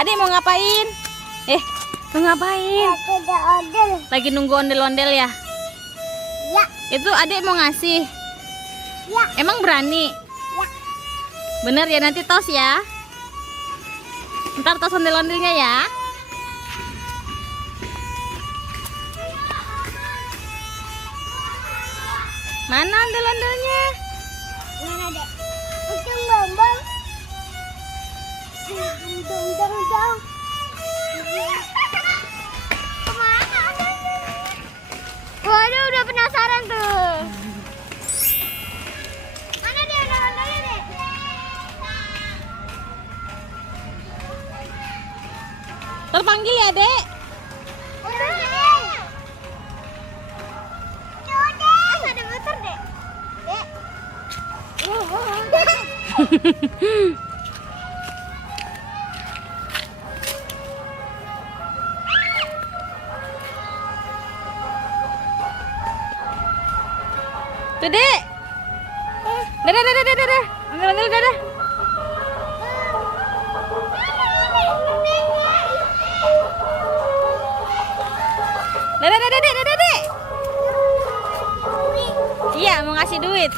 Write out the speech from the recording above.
Adik mau ngapain? Mau ngapain? Lagi nunggu ondel-ondel ya? Ya. Itu adik mau ngasih? Ya. Emang berani? Ya. Bener ya, nanti tos ya? Ntar tos ondel-ondelnya ya? Mana ondel-ondelnya? Mana dek? Ucung bombong. Dong. Kemana ondelnya? Waduh, udah penasaran tuh. Mana dia ondel-ondelnya dek? Terpanggil ya, Dek? Udah dek. Dek. Ada motor dek. Dek. Tuh, Dek. Dadah. Ambil, dadah. Dadah, Dek. Iya, mau ngasih duit.